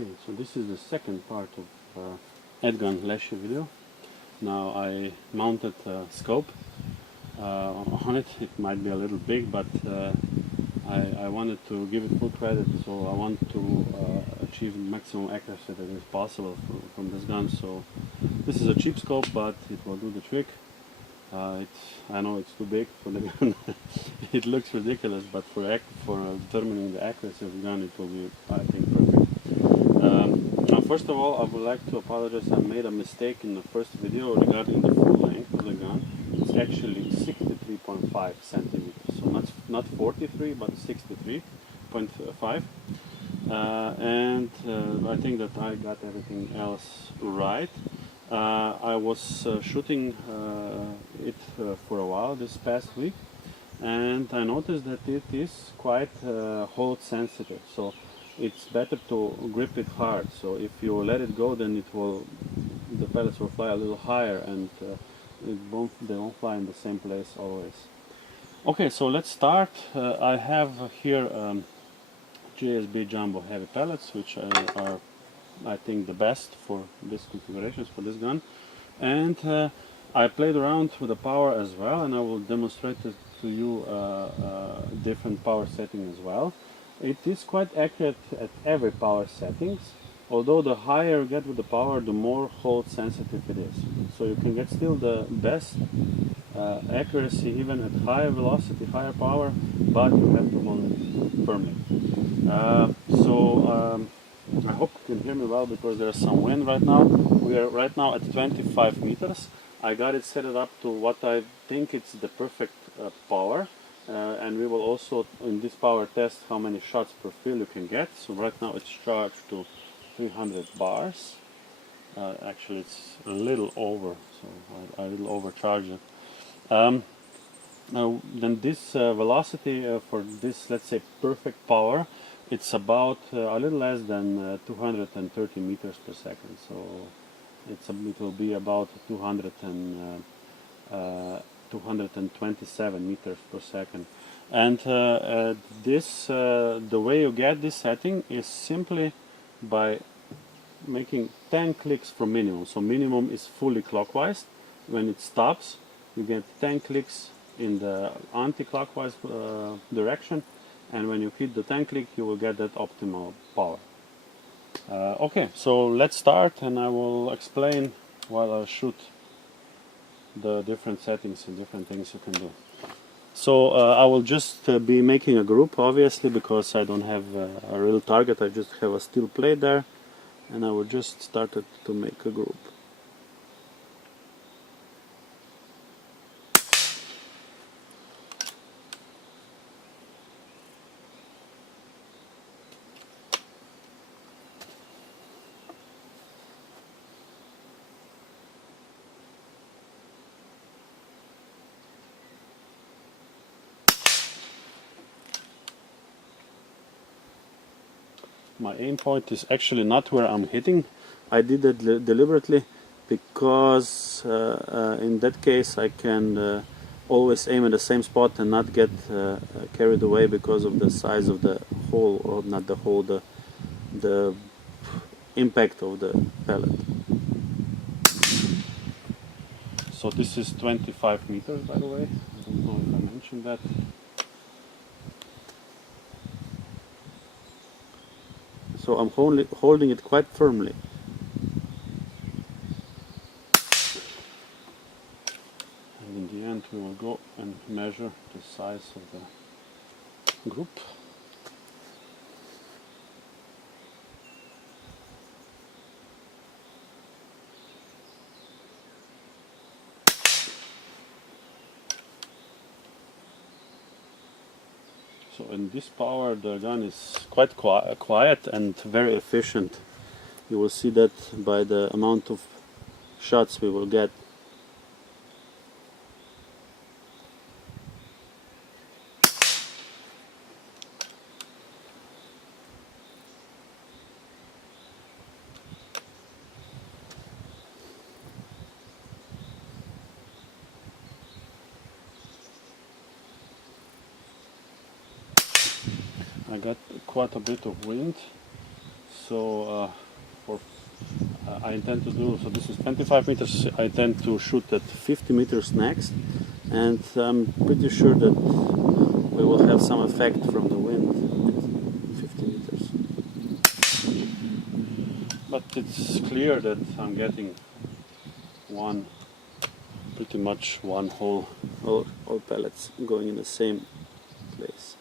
Okay, so this is the second part of EDgun Leshiy video. Now I mounted a scope on it. It might be a little big, but I wanted to give it full credit, so I want to achieve maximum accuracy that is possible from this gun. So this is a cheap scope, but it will do the trick. I know it's too big for the gun. It looks ridiculous, but for determining the accuracy of the gun, it will be, I think, perfect. Now, first of all, I would like to apologize. I made a mistake in the first video regarding the full length of the gun. It's actually 63.5 centimeters, so not 43, but 63.5. And I think that I got everything else right. I was shooting it for a while this past week, and I noticed that it is quite hold sensitive, so it's better to grip it hard. So if you let it go, then the pellets will fly a little higher, and they won't fly in the same place always. Okay, so let's start. I have here JSB Jumbo heavy pellets, which are, I think, the best for this configurations for this gun. And I played around with the power as well, and I will demonstrate it to you different power setting as well. It is quite accurate at every power settings, although the higher you get with the power, the more hold sensitive it is. So you can get still the best accuracy even at higher velocity, higher power, but you have to hold it firmly. I hope you can hear me well, because there's some wind right now. We are right now at 25 meters. I got it set up to what I think it's the perfect power. And we will also, in this power, test how many shots per fill you can get. So right now it's charged to 300 bars. Actually, it's a little over, so I little overcharged it. Now, then this velocity for this, let's say, perfect power, it's about a little less than 230 meters per second. So it will be about 227 meters per second. And the way you get this setting is simply by making 10 clicks for minimum. So minimum is fully clockwise. When it stops, you get 10 clicks in the anti-clockwise direction, and when you hit the 10 click, you will get that optimal power. Okay, so let's start, and I will explain while I shoot the different settings and different things you can do. So I will just be making a group, obviously, because I don't have a real target. I just have a steel plate there, and I will just start to make a group. My aim point is actually not where I'm hitting. I did it deliberately because in that case I can always aim at the same spot and not get carried away because of the size of the hole, or not the hole, the impact of the pellet. So this is 25 meters, by the way. I don't know if I mentioned that. So I'm holding it quite firmly. And in the end we will go and measure the size of the group. So in this power, the gun is quite quiet and very efficient. You will see that by the amount of shots we will get. I got quite a bit of wind, So I intend to do, so this is 25 meters, I intend to shoot at 50 meters next, and I'm pretty sure that we will have some effect from the wind at 50 meters. But it's clear that I'm getting pretty much one whole, all pellets going in the same place.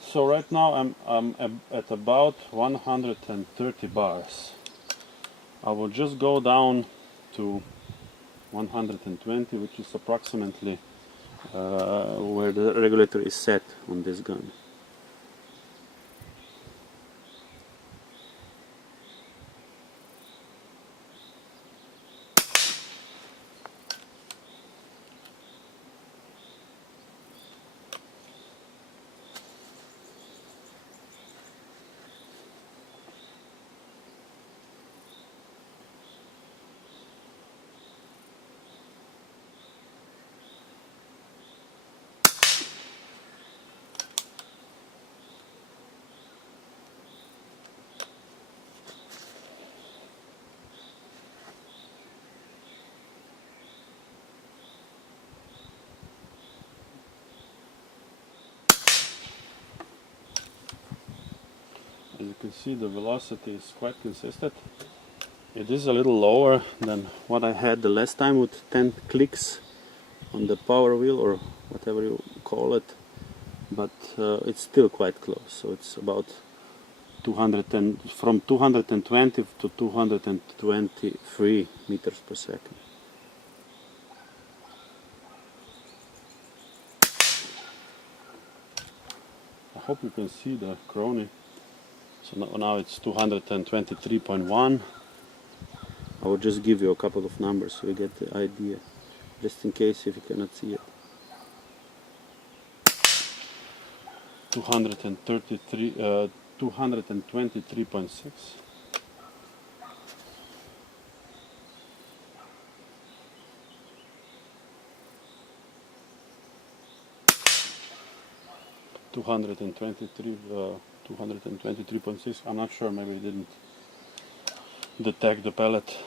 So right now I'm at about 130 bars. I will just go down to 120, which is approximately where the regulator is set on this gun. As you can see, the velocity is quite consistent. It is a little lower than what I had the last time with 10 clicks on the power wheel, or whatever you call it, but it's still quite close. So it's about 210, from 220 to 223 meters per second. I hope you can see the crony. So now it's 223.1. I will just give you a couple of numbers so you get the idea, just in case if you cannot see it. 223.6. 223.6. I'm not sure, maybe it didn't detect the pellet.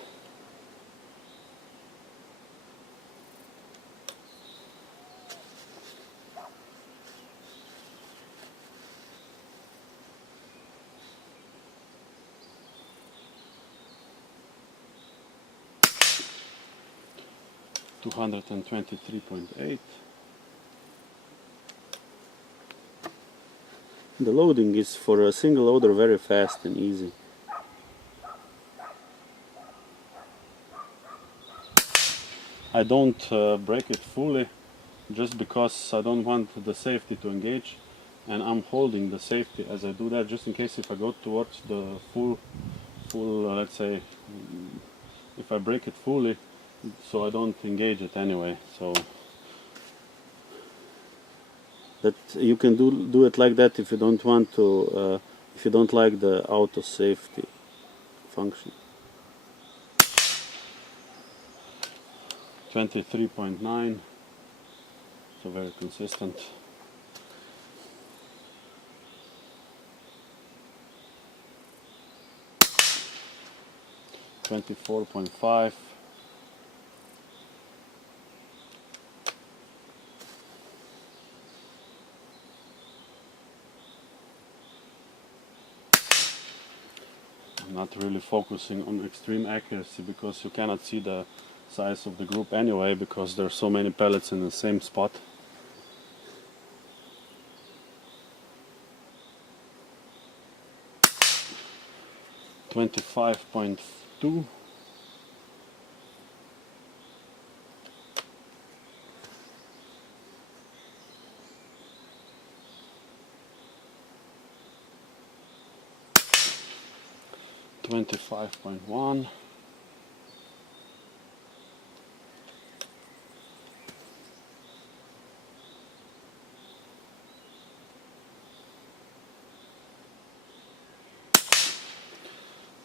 $223.8. The loading is for a single loader very fast and easy. I don't break it fully just because I don't want the safety to engage, and I'm holding the safety as I do that, just in case if I go towards the full let's say, if I break it fully, so I don't engage it anyway. So that you can do it like that if you don't want to, if you don't like the auto safety function. 23.9, so very consistent. 24.5. 'm not really focusing on extreme accuracy because you cannot see the size of the group anyway, because there are so many pellets in the same spot. $25.2. 25.1.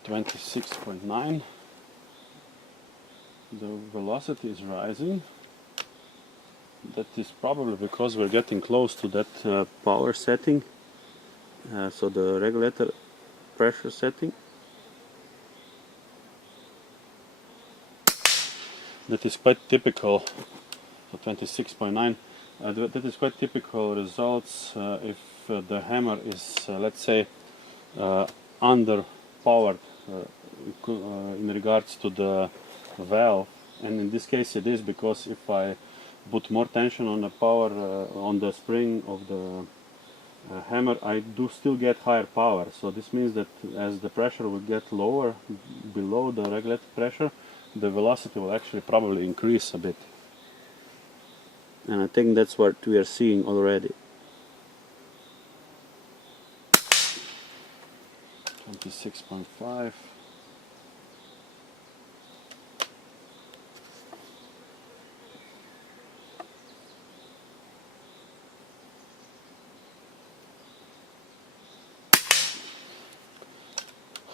26.9. The velocity is rising. that is probably because we're getting close to that power setting, so the regulator pressure setting. That is quite typical, so 26.9. That is quite typical results if the hammer is, let's say, under powered in regards to the valve, and in this case it is, because if I put more tension on the power on the spring of the hammer, I do still get higher power. So this means that as the pressure will get lower below the regulated pressure, the velocity will actually probably increase a bit. And I think that's what we are seeing already. 26.5.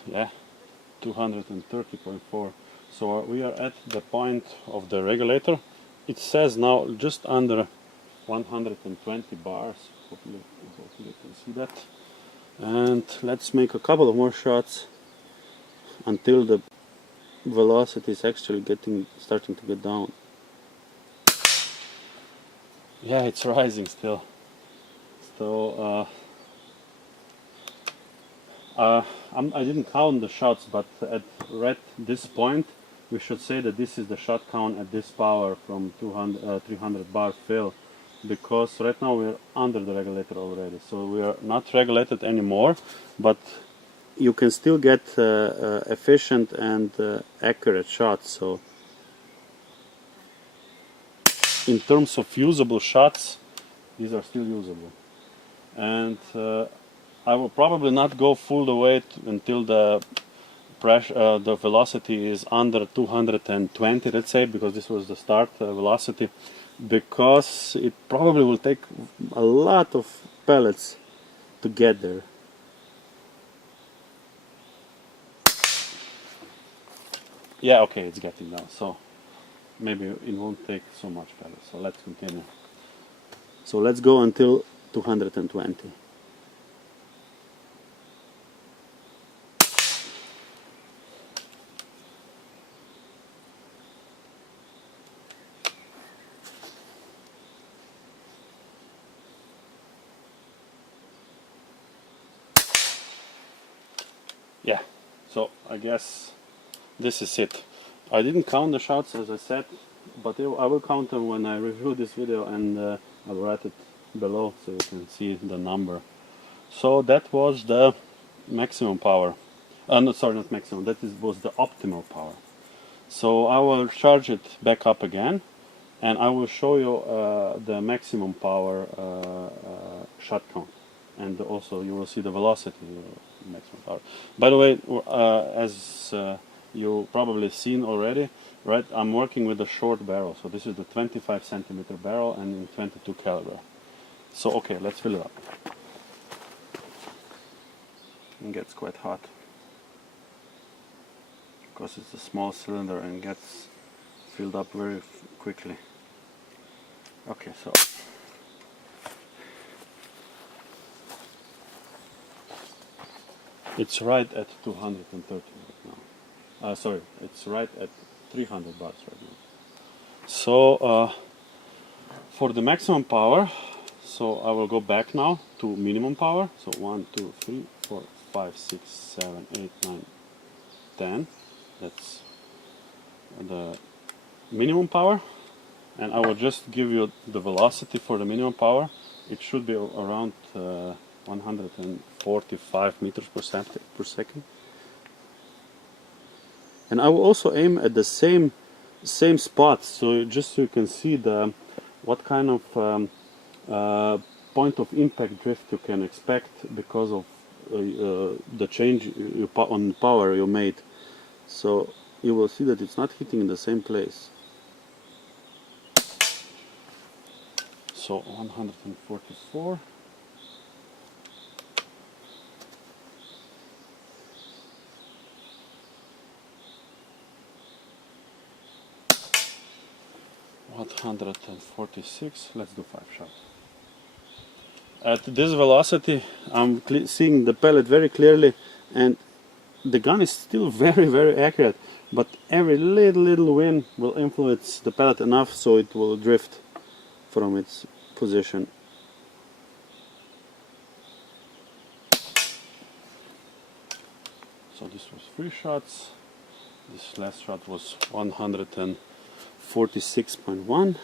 Yeah, 230.4. So we are at the point of the regulator. It says now just under 120 bars. Hopefully you can see that. And let's make a couple of more shots until the velocity is actually starting to get down. Yeah, it's rising still. So I didn't count the shots, but at right this point we should say that this is the shot count at this power from 300 bar fill, because right now we're under the regulator already, so we are not regulated anymore, but you can still get efficient and accurate shots. So in terms of usable shots, these are still usable. And I will probably not go full the way until the pressure, the velocity is under 220, let's say, because this was the start velocity, because it probably will take a lot of pellets to get there. Yeah, okay, it's getting down, so maybe it won't take so much pellets. So let's continue. So let's go until 220. Yeah, so I guess this is it. I didn't count the shots as I said, but I will count them when I review this video, and I will write it below so you can see the number. So that was the maximum power. No, sorry, not maximum. Was the optimal power. So I will charge it back up again, and I will show you the maximum power shot count, and also you will see the velocity maximum power. By the way, as you probably seen already, right? I'm working with a short barrel, so this is the 25 centimeter barrel and in 22 caliber. So okay, let's fill it up. It gets quite hot because it's a small cylinder and gets filled up very quickly. Okay, so it's right at 230 right now. Sorry, it's right at 300 bars right now. So for the maximum power, so I will go back now to minimum power. So 1, 2, 3, 4, 5, 6, 7, 8, 9, 10. That's the minimum power. And I will just give you the velocity for the minimum power. It should be around 145 meters per second. And I will also aim at the same spot, so just so you can see what kind of point of impact drift you can expect because of the change on power you made. So you will see that it's not hitting in the same place. So 144. 146. Let's do 5 shots. At this velocity, I'm seeing the pellet very clearly, and the gun is still very, very accurate. But every little wind will influence the pellet enough so it will drift from its position. So this was 3 shots. This last shot was 146.1.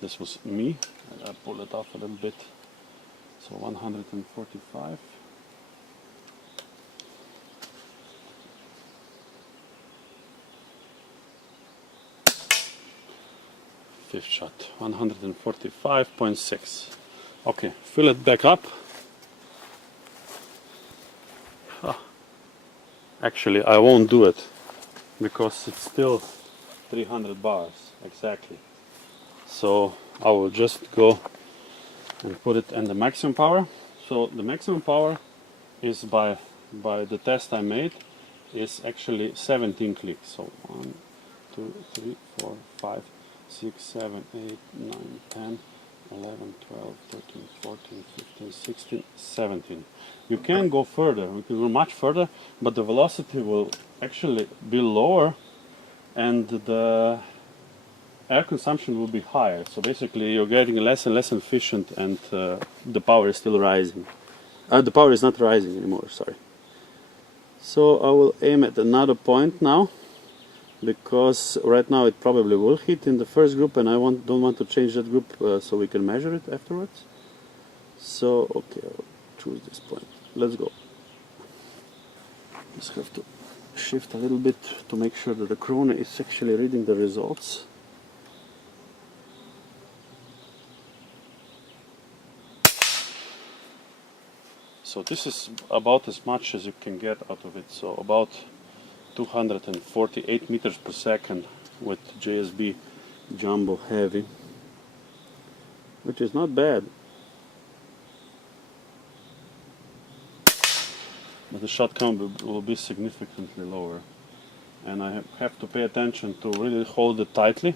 This was me. I pulled it off a little bit. So 145. Fifth shot, 145.6. Okay, fill it back up. Actually, I won't do it because it's still 300 bars exactly. So I will just go and put it in the maximum power. So the maximum power is by the test I made is actually 17 clicks. So 1, 2, 3, 4, 5, 6, 7, 8, 9, 10, 11, 12, 13, 14, 15, 16, 17. You can go further, we can go much further, but the velocity will actually be lower and the air consumption will be higher. So basically you're getting less and less efficient, and the power is still rising. The power is not rising anymore, sorry. So I will aim at another point now, because right now it probably will hit in the first group, and I don't want to change that group so we can measure it afterwards. So okay, I'll choose this point. Let's go. Just have to shift a little bit to make sure that the corona is actually reading the results. So this is about as much as you can get out of it. So about 248 meters per second with JSB Jumbo Heavy, which is not bad. But the shot count will be significantly lower. And I have to pay attention to really hold it tightly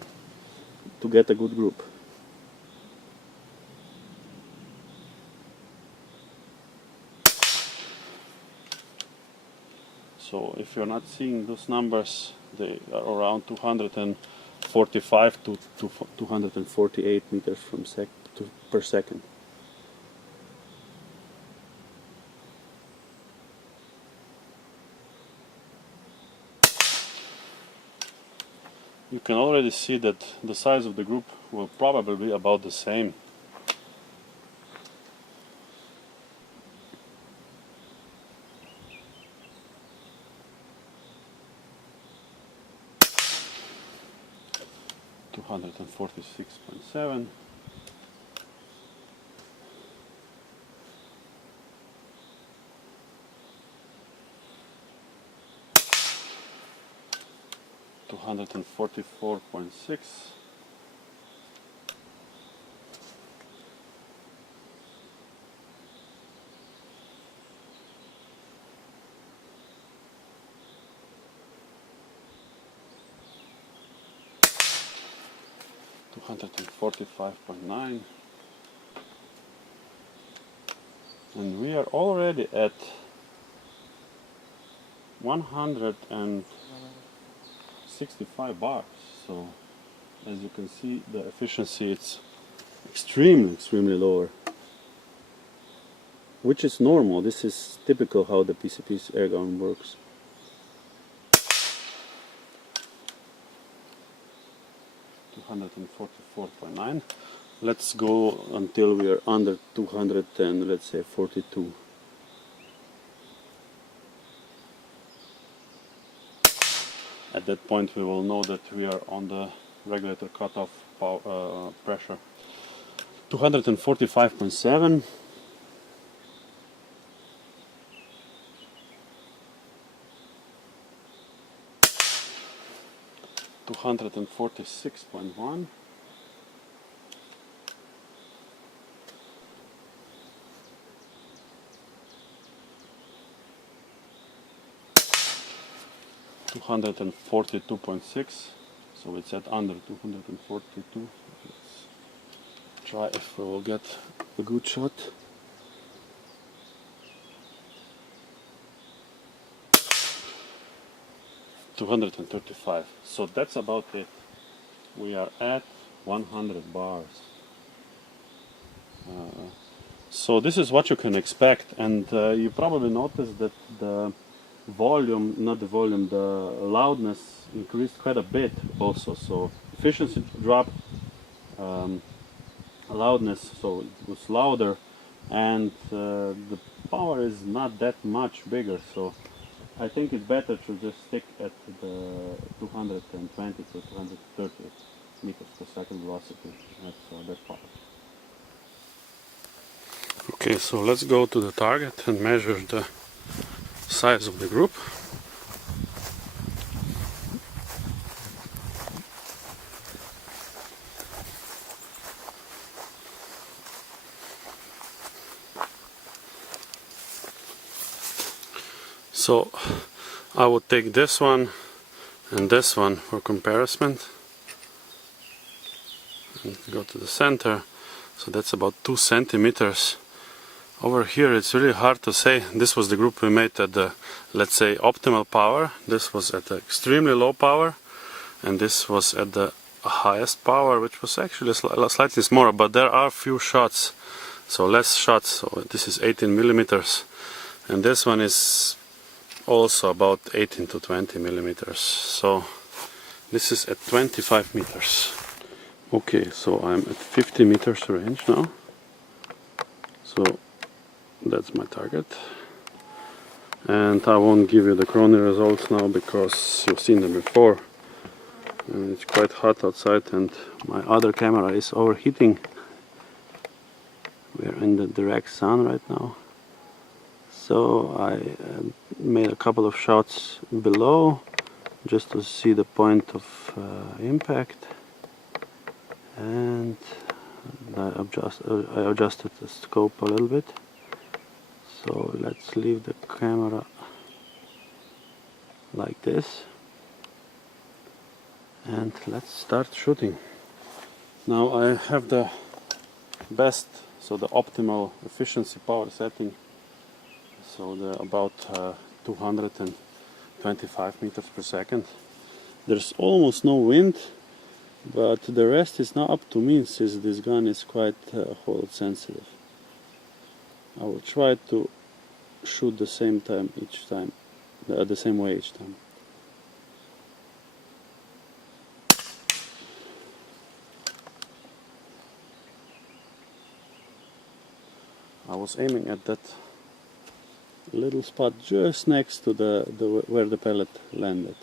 to get a good group. So if you're not seeing those numbers, they are around 245 to 248 meters per second. You can already see that the size of the group will probably be about the same. $246.7. $244.6. $245.9. And we are already at 165 bars. So as you can see, the efficiency is extremely lower, which is normal. This is typical how the PCP's airgun works. $244.9. Let's go until we are under 210, let's say 42. At that point we will know that we are on the regulator cutoff pressure. 245.7. $246.1. 242.6, so it's at under 242. Let's try if we will get a good shot. $235. So that's about it. We are at 100 bars. So this is what you can expect, and you probably noticed that the volume, not the volume, the loudness increased quite a bit also. So efficiency dropped, loudness, so it was louder, and the power is not that much bigger. So I think it's better to just stick at the 220 to 230 meters per second velocity at that part. Okay, so let's go to the target and measure the size of the group. So I would take this one and this one for comparison and go to the center. So that's about 2 centimeters. Over here it's really hard to say. This was the group we made at the, let's say, optimal power. This was at the extremely low power, and this was at the highest power, which was actually slightly smaller, but there are few shots, so less shots. So this is 18 millimeters, and this one is also about 18 to 20 millimeters. So this is at 25 meters. Okay, so I'm at 50 meters range now. So that's my target. And I won't give you the chrono results now because you've seen them before. And it's quite hot outside and my other camera is overheating. We're in the direct sun right now. So I made a couple of shots below just to see the point of impact, and I adjusted the scope a little bit. So let's leave the camera like this and let's start shooting. Now I have the best, so the optimal efficiency power setting, so the about 225 meters per second. There's almost no wind, but the rest is now up to me since this gun is quite hold sensitive. I will try to shoot the same time each time, the same way each time. I was aiming at that little spot just next to the where the pellet landed.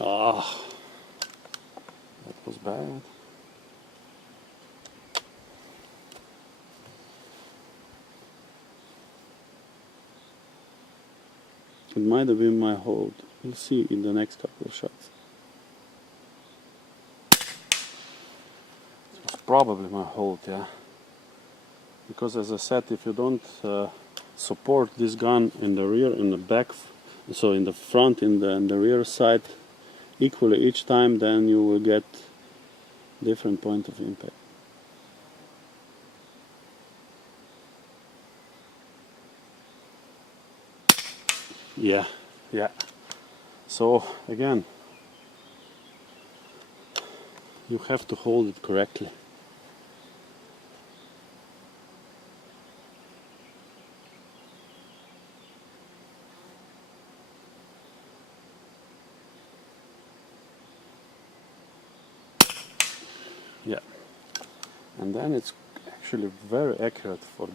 Ah, that was bad. It might have been my hold. We'll see in the next couple of shots. It was probably my hold, yeah. Because as I said, if you don't support this gun in the rear and the back, so in the front and the rear side equally each time, then you will get different point of impact. Yeah. So again, you have to hold it correctly. Yeah, and then it's actually very accurate for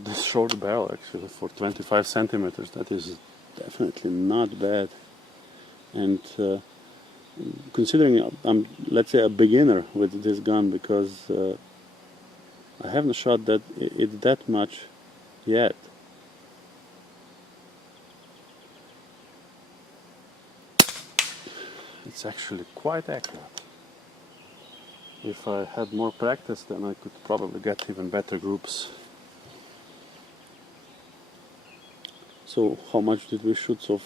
this short barrel. Actually, for 25 centimeters, that is definitely not bad. And considering I'm, let's say, a beginner with this gun, because I haven't shot it that much yet. It's actually quite accurate. if I had more practice, then I could probably get even better groups. So how much did we shoot so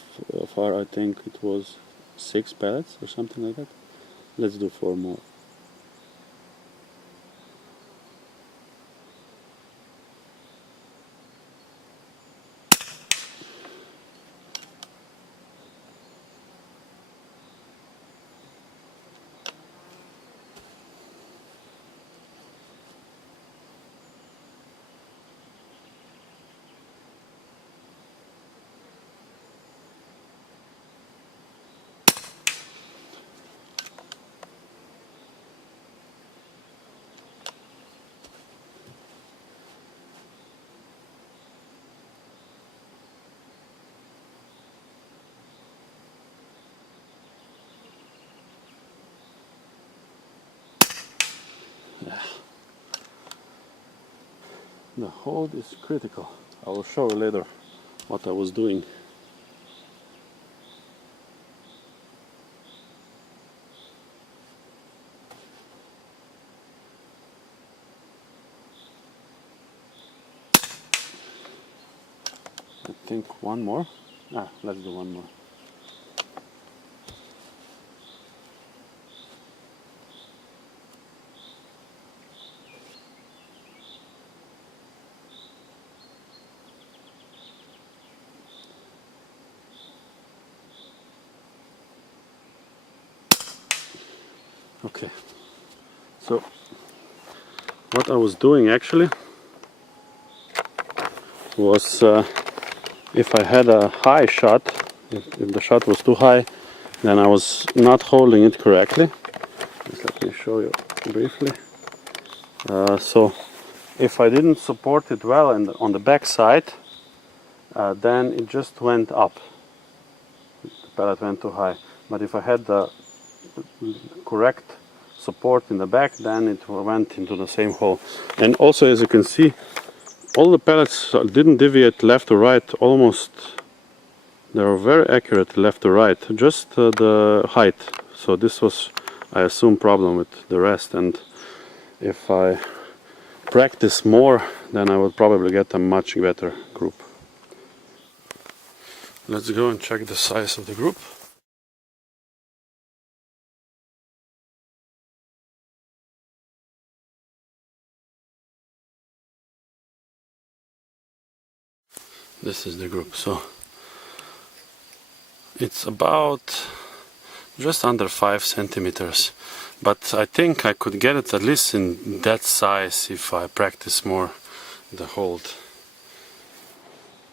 far? I think it was 6 pellets or something like that. Let's do 4 more. Yeah. The hold is critical. I will show you later what I was doing. I think one more. Let's do one more. Okay. So what I was doing actually was if I had a high shot, if the shot was too high, then I was not holding it correctly. Just let me show you briefly. So if I didn't support it well on the back side, then it just went up. The pellet went too high. But if I had the correct support in the back, then it went into the same hole. And also, as you can see, all the pellets didn't deviate left or right. Almost, they were very accurate left to right, just the height. So this was, I assume, problem with the rest. And if I practice more, then I would probably get a much better group. Let's go and check the size of the group. This is the group. So it's about just under 5 centimeters, but I think I could get it at least in that size if I practice more the hold.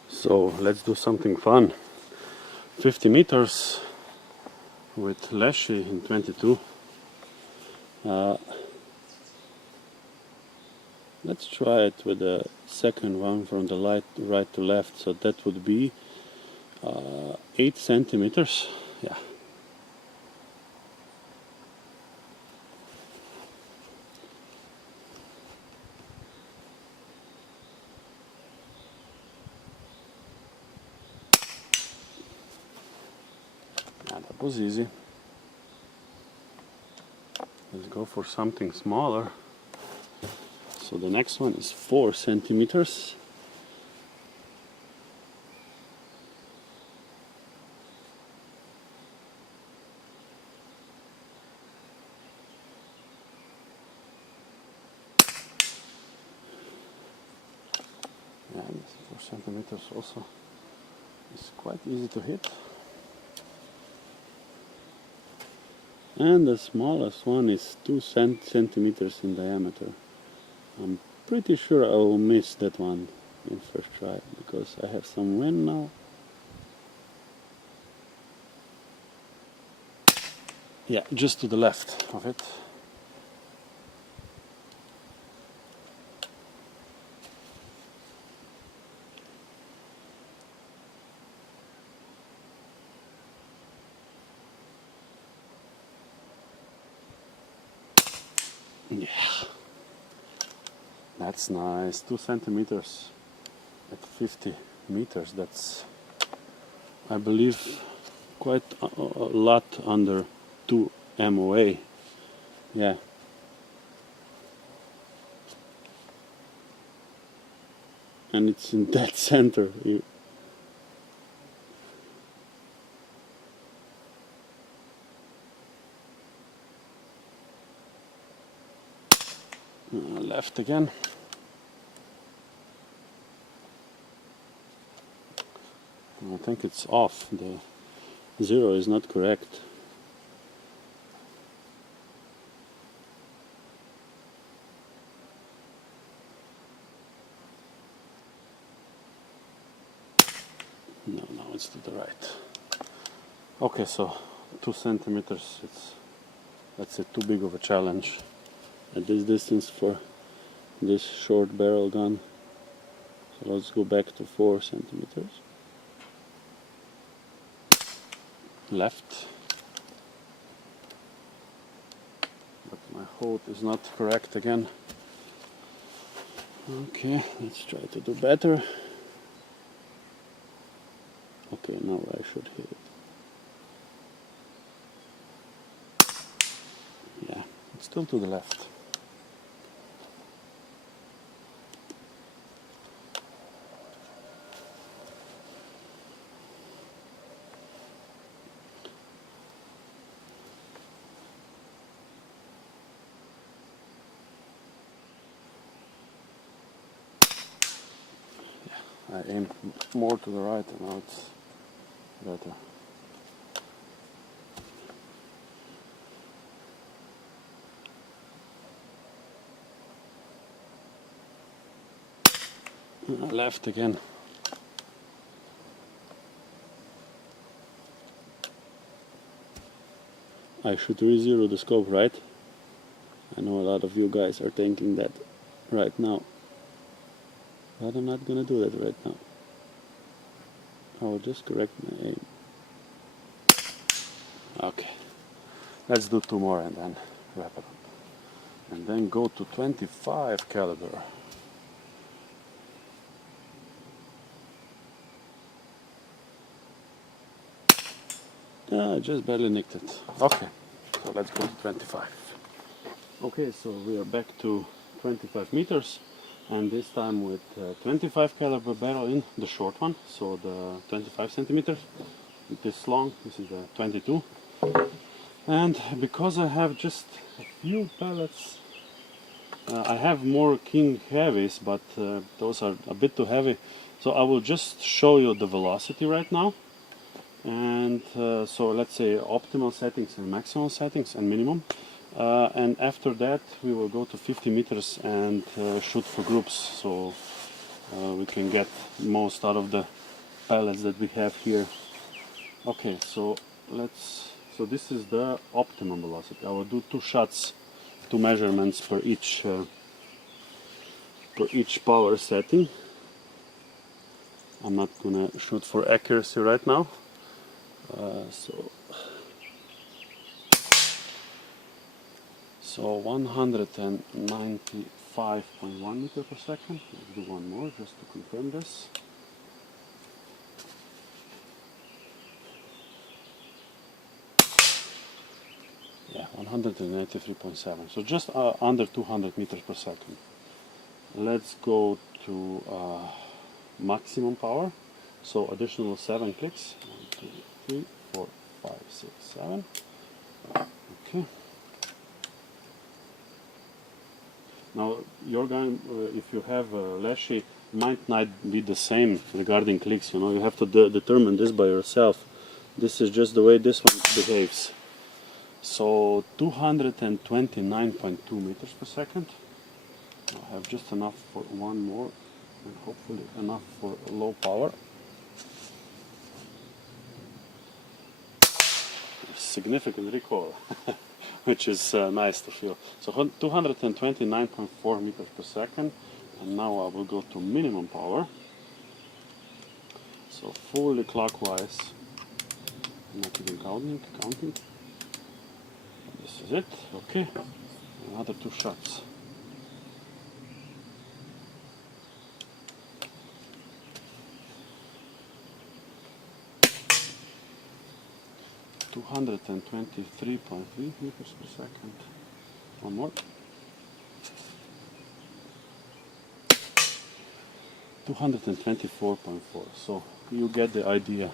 So let's do something fun. 50 meters with Leshiy in 22. Let's try it with the second one from the right to left, so that would be 8 centimeters. Yeah. That was easy. Let's go for something smaller. So the next one is 4 centimeters. And 4 centimeters also is quite easy to hit. And the smallest one is 2 centimeters in diameter. I'm pretty sure I will miss that one in first try because I have some wind now. Yeah, just to the left of it. Yeah, that's nice. 2 centimeters at 50 meters. That's, I believe, quite a lot under 2 MOA. Yeah, and it's in dead center. Left again. I think it's off. The 0 is not correct. No, it's to the right. Okay, so 2 centimeters. That's too big of a challenge at this distance for this short barrel gun. So let's go back to 4 centimeters. Left. But my hold is not correct again. Okay, let's try to do better. Okay, now I should hit it. Yeah, it's still to the left. I aim more to the right and now it's better. Left again. I should re-zero the scope, right? I know a lot of you guys are thinking that right now. But I'm not gonna do that right now. I will just correct my aim. Okay. Let's do 2 more and then wrap it up. And then go to 25 caliber. I just barely nicked it. Okay, so let's go to 25. Okay, so we are back to 25 meters, and this time with 25 caliber barrel in, the short one, so the 25 centimeters. This long, this is the 22. And because I have just a few pellets, I have more King Heavies, but those are a bit too heavy. So I will just show you the velocity right now. And so let's say optimal settings and maximum settings and minimum. And after that we will go to 50 meters and shoot for groups, so we can get most out of the pellets that we have here. Okay, so this is the optimum velocity. I will do 2 shots, 2 measurements per each power setting. I'm not gonna shoot for accuracy right now. So 195.1 meter per second. Let's do one more just to confirm this. Yeah, 193.7. So just under 200 meters per second. Let's go to maximum power. So additional 7 clicks. 1, 2, 3, 4, 5, 6, 7. Okay. Now your gun, if you have a Leshiy, might not be the same regarding clicks. You know, you have to determine this by yourself. This is just the way this one behaves. So 229.2 meters per second. I have just enough for one more, and hopefully enough for low power. Significant recoil, which is nice to feel. So 229.4 meters per second, and now I will go to minimum power. So fully clockwise, not even counting. This is it. Okay, another 2 shots. $223.3 meters per second. One more. 224.4, so you get the idea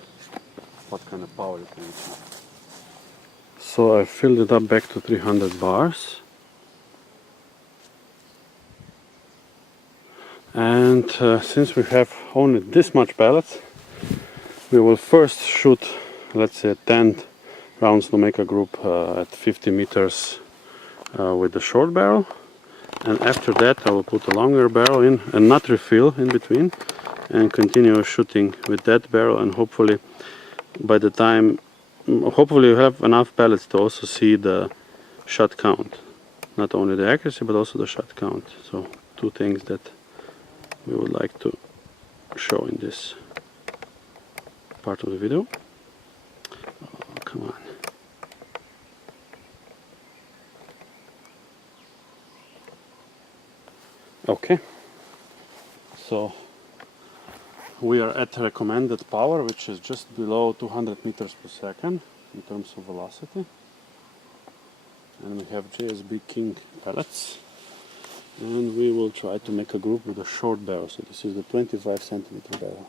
what kind of power you can achieve. So I filled it up back to 300 bars, and since we have only this much pellets, we will first shoot, let's say, 10 rounds to make a group at 50 meters with the short barrel, and after that I will put a longer barrel in and not refill in between, and continue shooting with that barrel, and hopefully by the time, hopefully you have enough pellets to also see the shot count, not only the accuracy but also the shot count. So two things that we would like to show in this part of the video. Oh, come on. Okay, so we are at recommended power, which is just below 200 meters per second in terms of velocity, and we have JSB King pellets, and we will try to make a group with a short barrel. So this is the 25 centimeter barrel.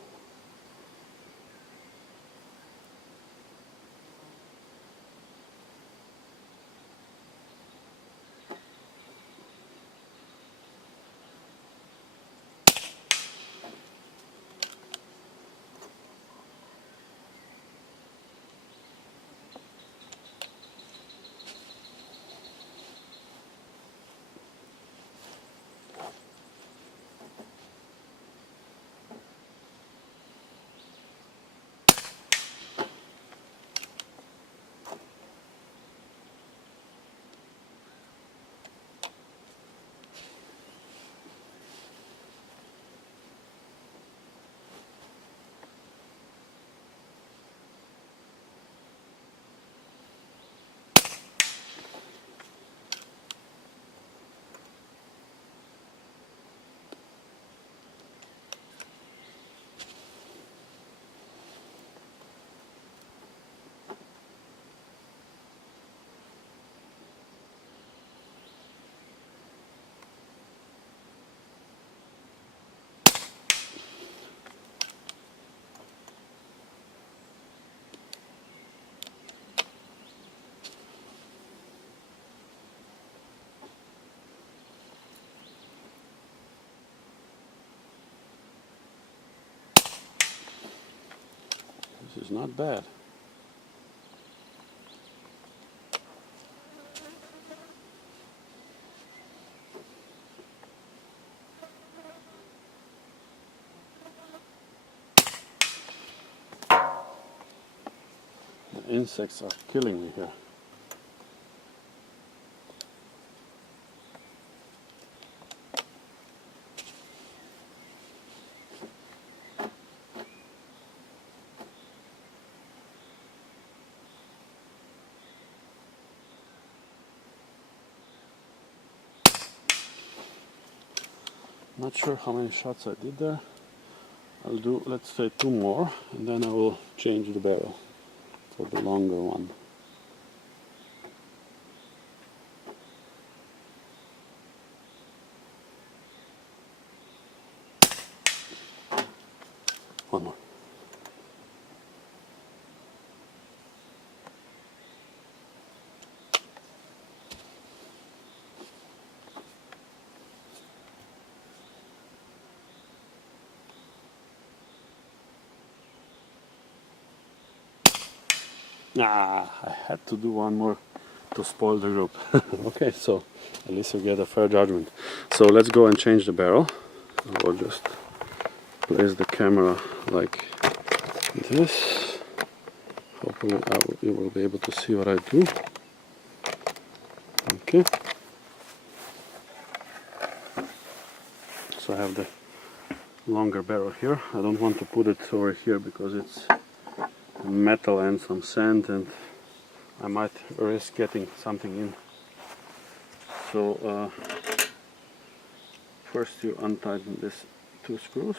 This is not bad. The insects are killing me here. Not sure how many shots I did there. I'll do, let's say, 2 more, and then I will change the barrel for the longer one. One more. Ah, I had to do one more to spoil the group. Okay, so at least you get a fair judgment. So let's go and change the barrel. I will just place the camera like this. Hopefully you will be able to see what I do. Okay. So I have the longer barrel here. I don't want to put it over here because it's metal and some sand, and I might risk getting something in. So first you untighten these 2 screws.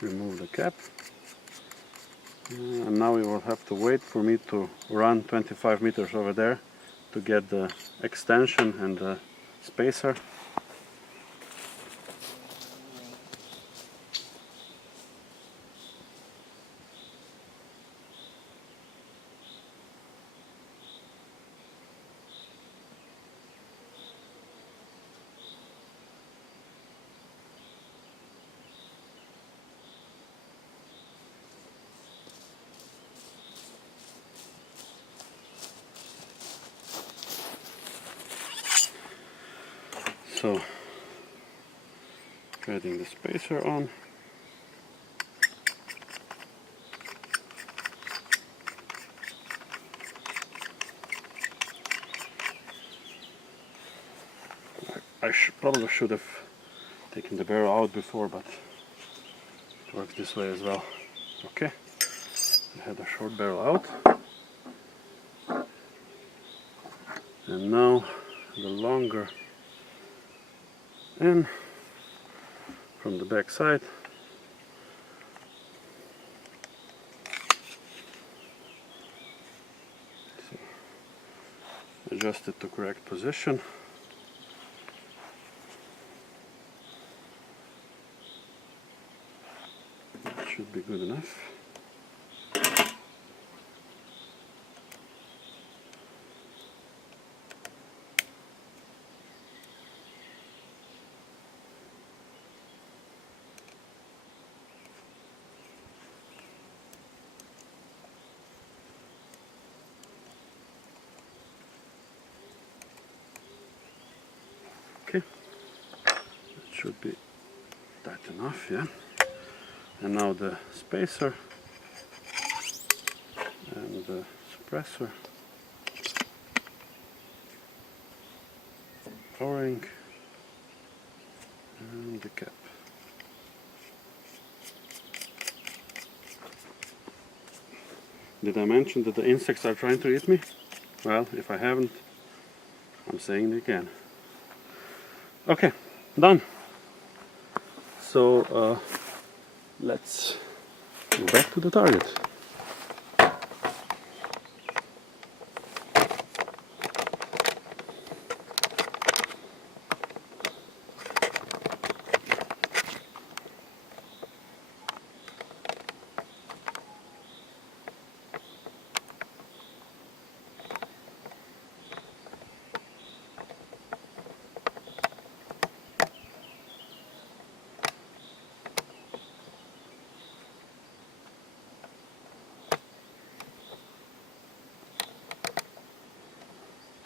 Remove the cap. And now you will have to wait for me to run 25 meters over there to get the extension and the spacer. So, getting the spacer on. I probably should have taken the barrel out before, but it works this way as well. Okay, I had a short barrel out. And now the longer in from the back side. So adjust it to correct position. That should be good enough. Okay, that should be tight enough, yeah. And now the spacer and the suppressor, O-ring, and the cap. Did I mention that the insects are trying to eat me? Well, if I haven't, I'm saying it again. Okay, done. So let's go back to the target.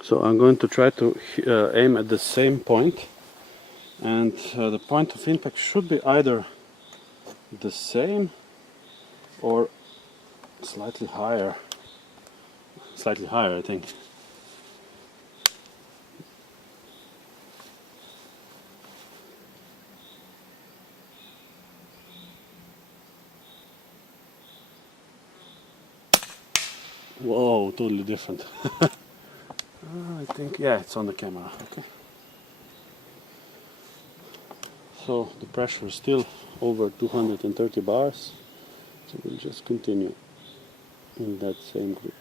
So I'm going to try to aim at the same point, and the point of impact should be either the same or slightly higher. Slightly higher, I think. Whoa, totally different. I think, yeah, it's on the camera, okay. So the pressure is still over 230 bars, so we'll just continue in that same group.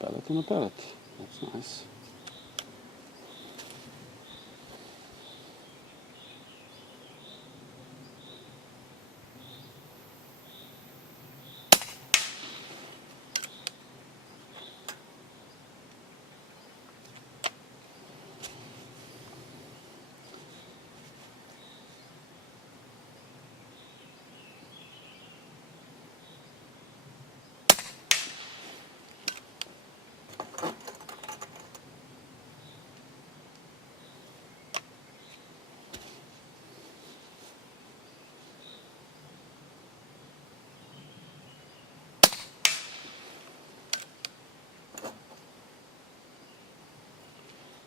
Pellet on a pellet, that's nice.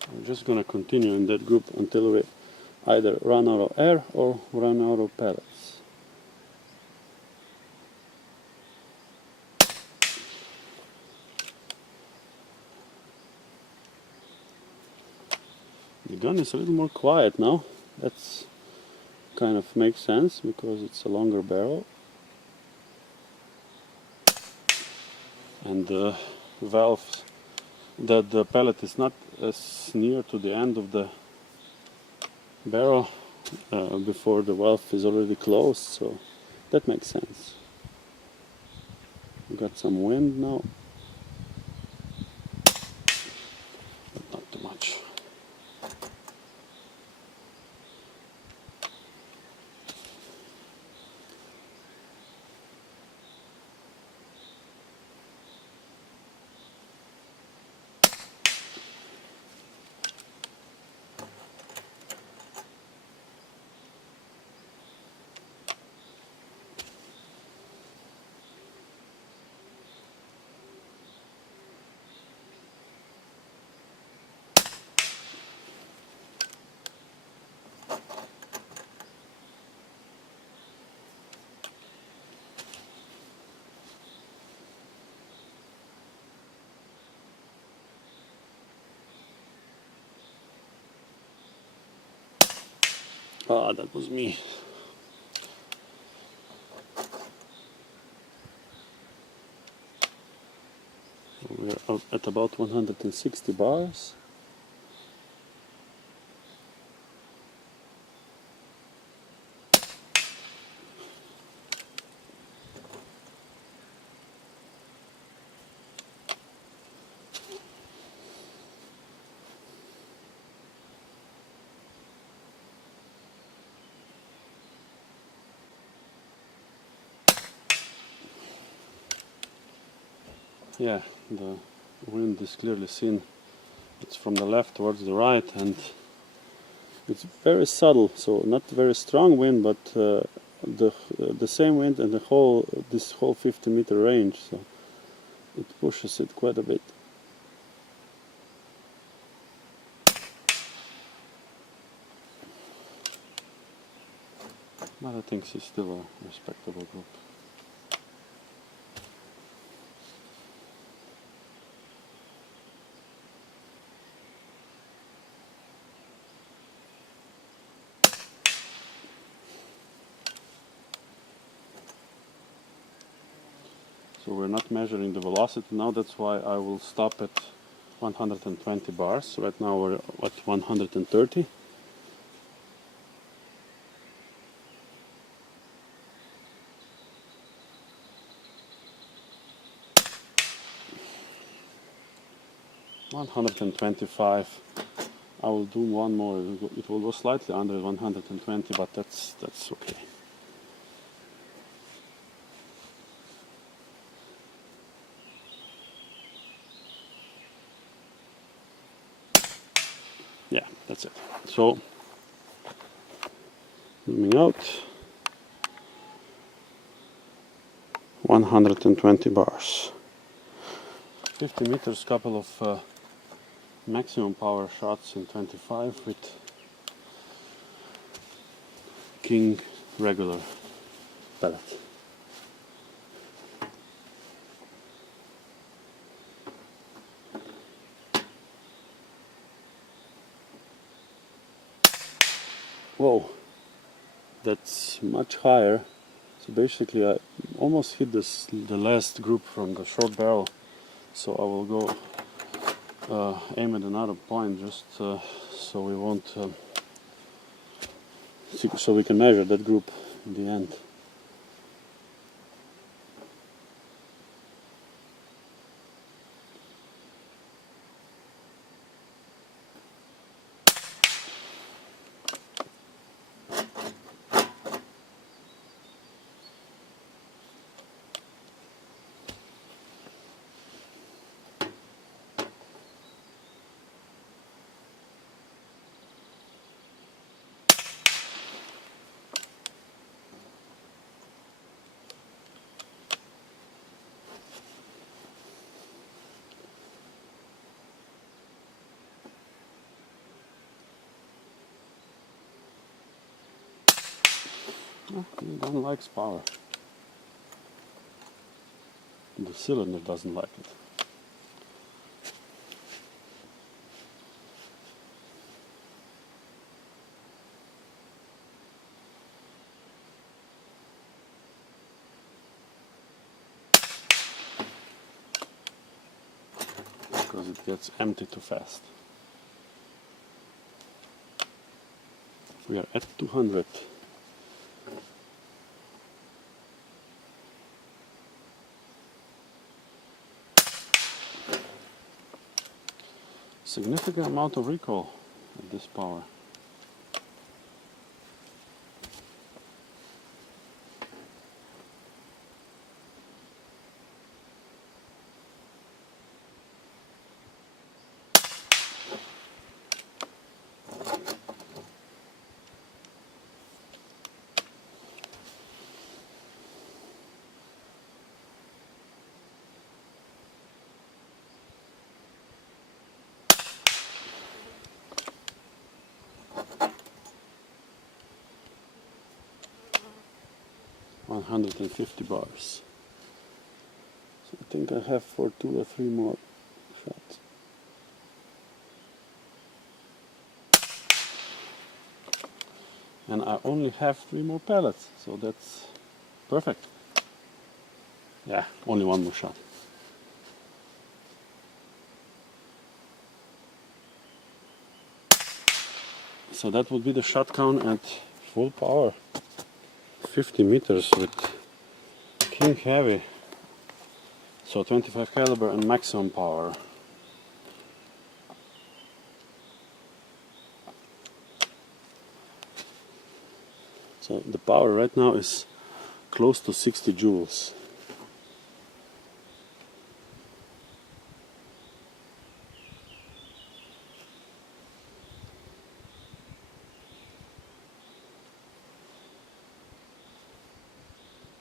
I'm just going to continue in that group until we either run out of air or run out of pellets. The gun is a little more quiet now. That's kind of makes sense because it's a longer barrel, and the valve, the pellet is not as near to the end of the barrel before the valve is already closed, so that makes sense. We got some wind now, but not too much. Ah, that was me. We're up at about 160 bars. Yeah, the wind is clearly seen. It's from the left towards the right, and it's very subtle, so not very strong wind, but the same wind and this whole 50-meter range, so it pushes it quite a bit. But I think it's still a respectable group. So we're not measuring the velocity now, that's why I will stop at 120 bars. Right now we're at 130. $125. I will do one more. It will go slightly under 120, but that's okay. Yeah, that's it. So, zooming out, 120 bars. 50 meters, couple of maximum power shots in 25 with King regular pellet. Whoa, that's much higher. So basically I almost hit the last group from the short barrel. So I will go aim at another point just so we won't so we can measure that group in the end. EDgun likes power. The cylinder doesn't like it. because it gets empty too fast. We are at 200. Significant amount of recoil at this power. $150. So I think I have for 2 or 3 more shots. And I only have 3 more pellets, so that's perfect. Yeah, only 1 more shot. So that would be the shot count at full power. 50 meters with King Heavy. So 25 caliber and maximum power. So the power right now is close to 60 joules.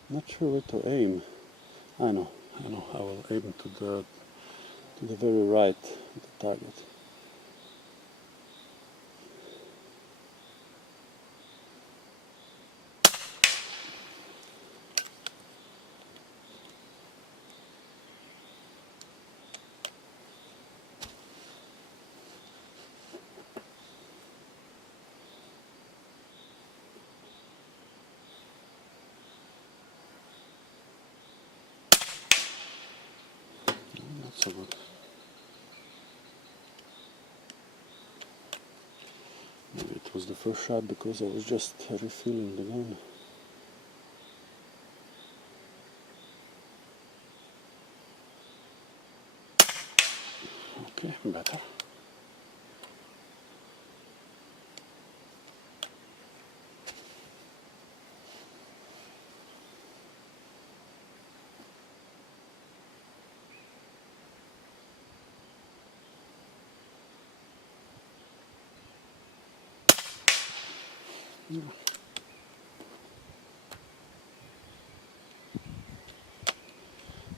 Not sure where to aim. I know. I will aim to the very right of the target. Not so good. Maybe it was the first shot because I was just refilling the gun. Okay, better. Yeah.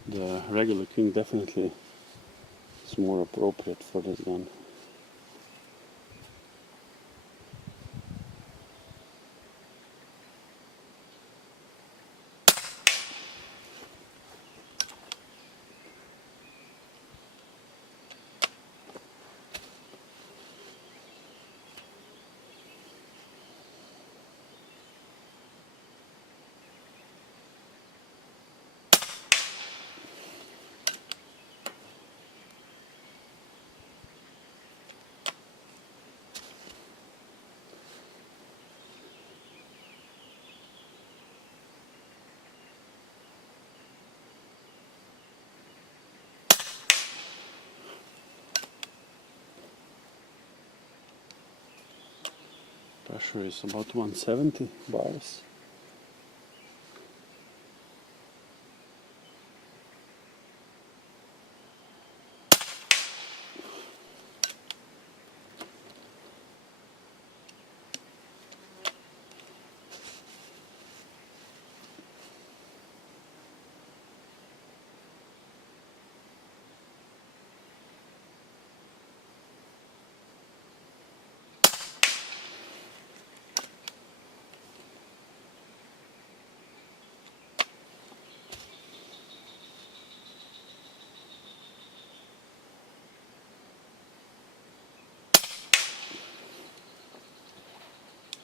The regular King definitely is more appropriate for this gun. Pressure is about 170 bars.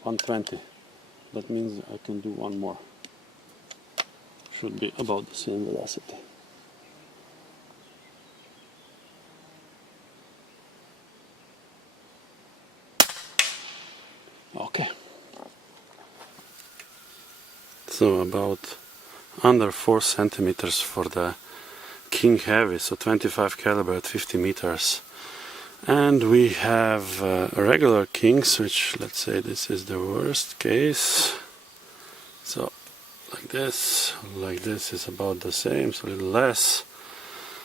$120. That means I can do 1 more. Should be about the same velocity. So about under 4 centimeters for the King Heavy, so 25 caliber at 50 meters. And we have regular Kings, which, let's say this is the worst case. So like this is about the same, so a little less.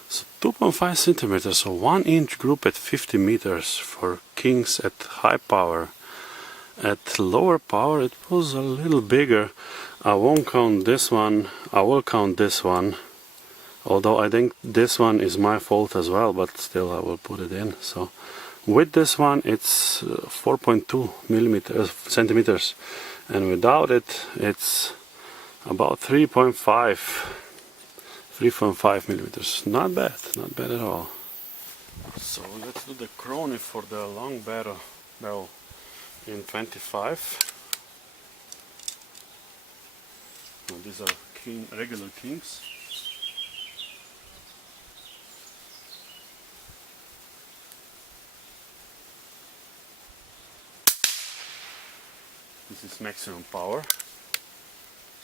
So 2.5 centimeters, so 1 inch group at 50 meters for Kings at high power. At lower power it was a little bigger. I won't count this one, I will count this one. Although I think this one is my fault as well, but still I will put it in. So with this one it's 4.2 centimeters, and without it it's about 3.5 millimeters. Not bad at all. So let's do the crony for the long barrel in 25. Now these are regular Kings. This is maximum power,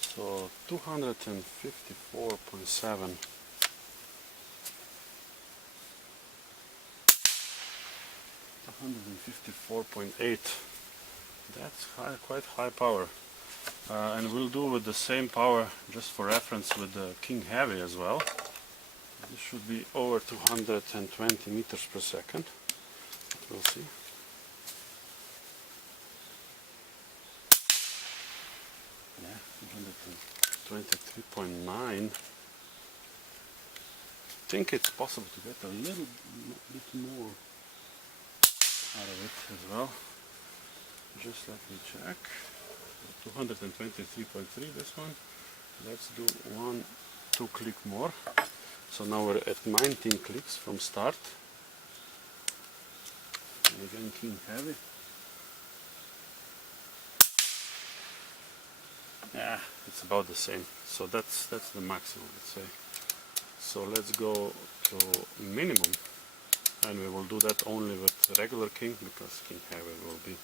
so 254.7. That's quite high power, and we'll do with the same power, just for reference, with the King Heavy as well. This should be over 220 meters per second. We'll see. Yeah, 223.9. I think it's possible to get a little bit more out of it as well. Just let me check. 223.3 this one. Let's do 2 click more. So now we're at 19 clicks from start. And again King Heavy. Yeah, it's about the same. So that's the maximum, let's say. So let's go to minimum, and we will do that only with regular King, because King Heavy will be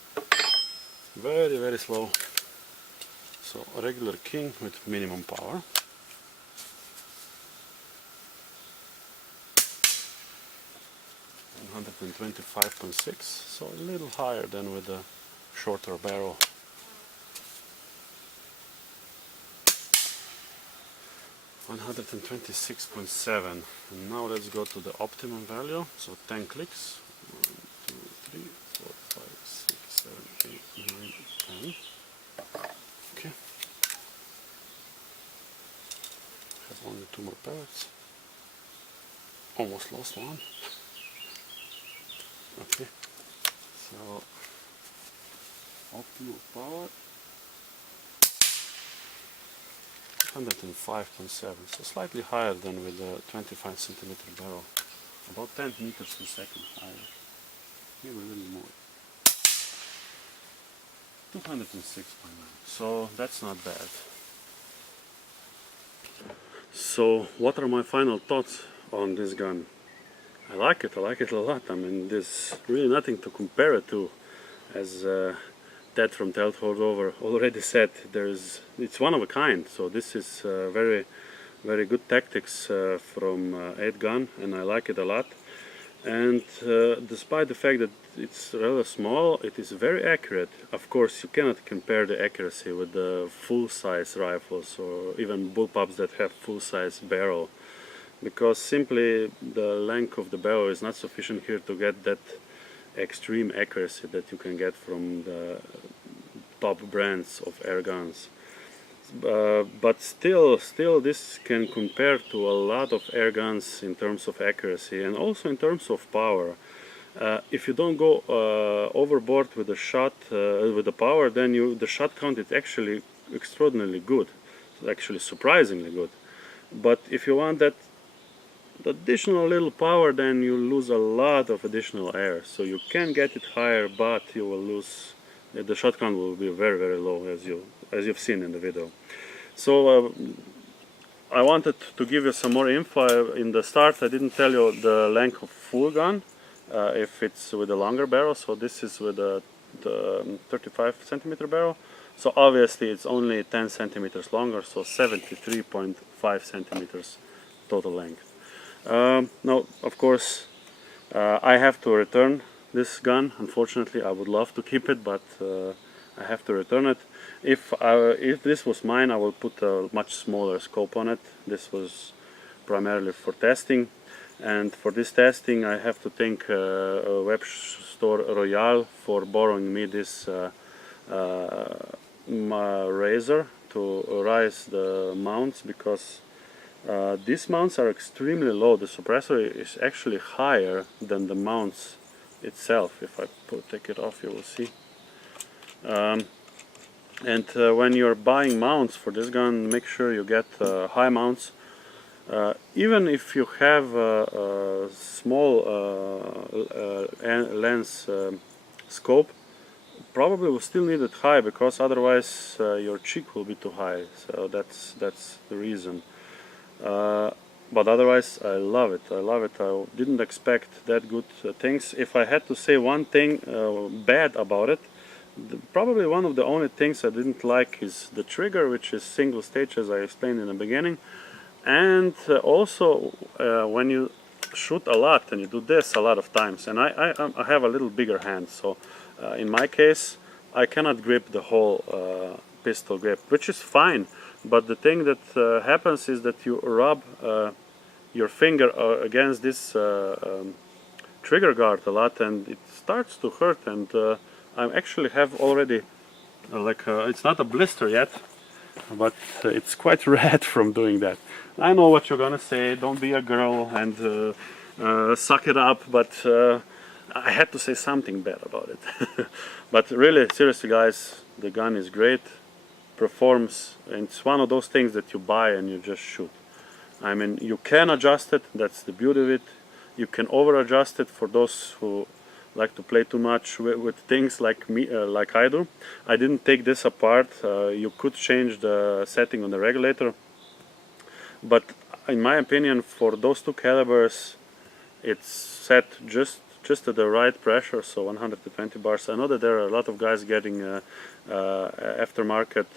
very slow. So regular King with minimum power. And 125.6, so a little higher than with the shorter barrel. 126.7, and now let's go to the optimum value, so 10 clicks. 1, 2, 3, 4, 5, 6, 7, 8, 9, 10. Okay. Have only 2 more pellets. Almost lost one. Okay. So optimal power 105.7, so slightly higher than with the 25 centimeter barrel, about 10 meters per second higher, maybe a little more. 206.9, so that's not bad. So what are my final thoughts on this gun? I like it a lot. I mean, there's really nothing to compare it to, as Ted from Telthold Over already said. It's one of a kind, so this is very good tactics from EDgun, and I like it a lot. And despite the fact that it's rather small, it is very accurate. Of course, you cannot compare the accuracy with the full-size rifles or even bullpups that have full-size barrel, because simply the length of the barrel is not sufficient here to get that extreme accuracy that you can get from the top brands of air guns. But still this can compare to a lot of air guns in terms of accuracy and also in terms of power. If you don't go overboard with the shot, with the power, then the shot count is actually extraordinarily good, actually surprisingly good. But if you want that additional little power, then you lose a lot of additional air. So you can get it higher, but you will lose. The shot count will be very low, as you've seen in the video. So I wanted to give you some more info. In the start I didn't tell you the length of full gun, if it's with a longer barrel. So this is with the 35 centimeter barrel. So obviously it's only 10 centimeters longer, so 73.5 centimeters total length. Now, of course, I have to return this gun. Unfortunately, I would love to keep it, but I have to return it. If this was mine, I will put a much smaller scope on it. This was primarily for testing, and for this testing I have to thank web store Royale for borrowing me this razor to rise the mounts, because these mounts are extremely low. The suppressor is actually higher than the mounts itself. If I take it off, you will see. And when you're buying mounts for this gun, make sure you get high mounts. Even if you have a small lens scope, probably will still need it high, because otherwise your cheek will be too high. So that's the reason. But otherwise, I love it. I love it. I didn't expect that good things. If I had to say one thing bad about it, probably one of the only things I didn't like is the trigger, which is single stage, as I explained in the beginning. And also when you shoot a lot and you do this a lot of times, and I have a little bigger hand, so in my case I cannot grip the whole pistol grip, which is fine, but the thing that happens is that you rub your finger against this trigger guard a lot, and it starts to hurt, and I actually have already it's not a blister yet, but it's quite red from doing that. I know what you're gonna say, don't be a girl and suck it up, but I had to say something bad about it. But really, seriously guys, the gun is great, performs, and it's one of those things that you buy and you just shoot. I mean, you can adjust it, that's the beauty of it. You can over adjust it for those who like to play too much with things like me, like I do. I didn't take this apart. You could change the setting on the regulator, but in my opinion, for those two calibers, it's set just at the right pressure, so 120 bars. I know that there are a lot of guys getting aftermarket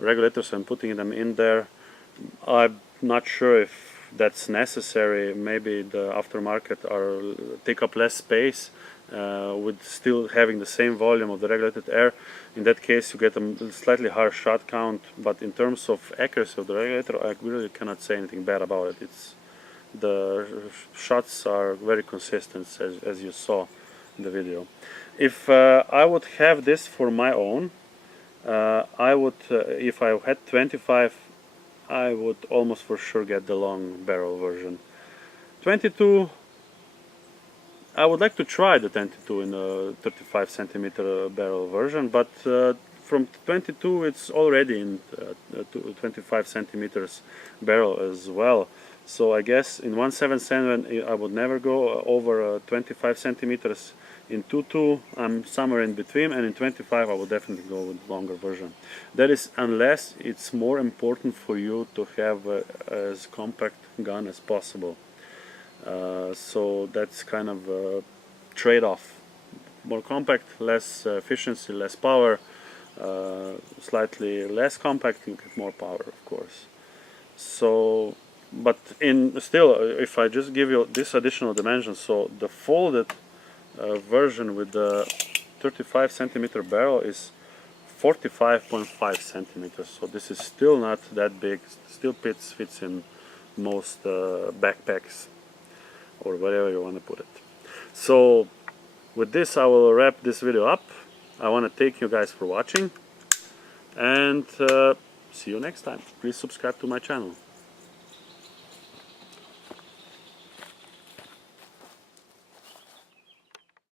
regulators and putting them in there. I'm not sure if that's necessary. Maybe the aftermarket take up less space with still having the same volume of the regulated air. In that case you get a slightly higher shot count, but in terms of accuracy of the regulator, I really cannot say anything bad about it. The shots are very consistent, as you saw in the video. If I would have this for my own, I would, if I had 25, I would almost for sure get the long barrel version. 22, I would like to try the 22 in a 35 centimeter barrel version, but from 22 it's already in 25 centimeters barrel as well. So I guess in 177 I would never go over 25 centimeters. In 22 I'm somewhere in between, and in 25 I would definitely go with longer version. That is, unless it's more important for you to have as compact gun as possible. So that's kind of a trade-off. More compact, less efficiency, less power. Slightly less compact, you get more power, of course. So, but still, if I just give you this additional dimension, so the folded version with the 35 centimeter barrel is 45.5 centimeters. So this is still not that big. Still fits in most backpacks or wherever you want to put it. So with this I will wrap this video up. I want to thank you guys for watching, and see you next time. Please subscribe to my channel.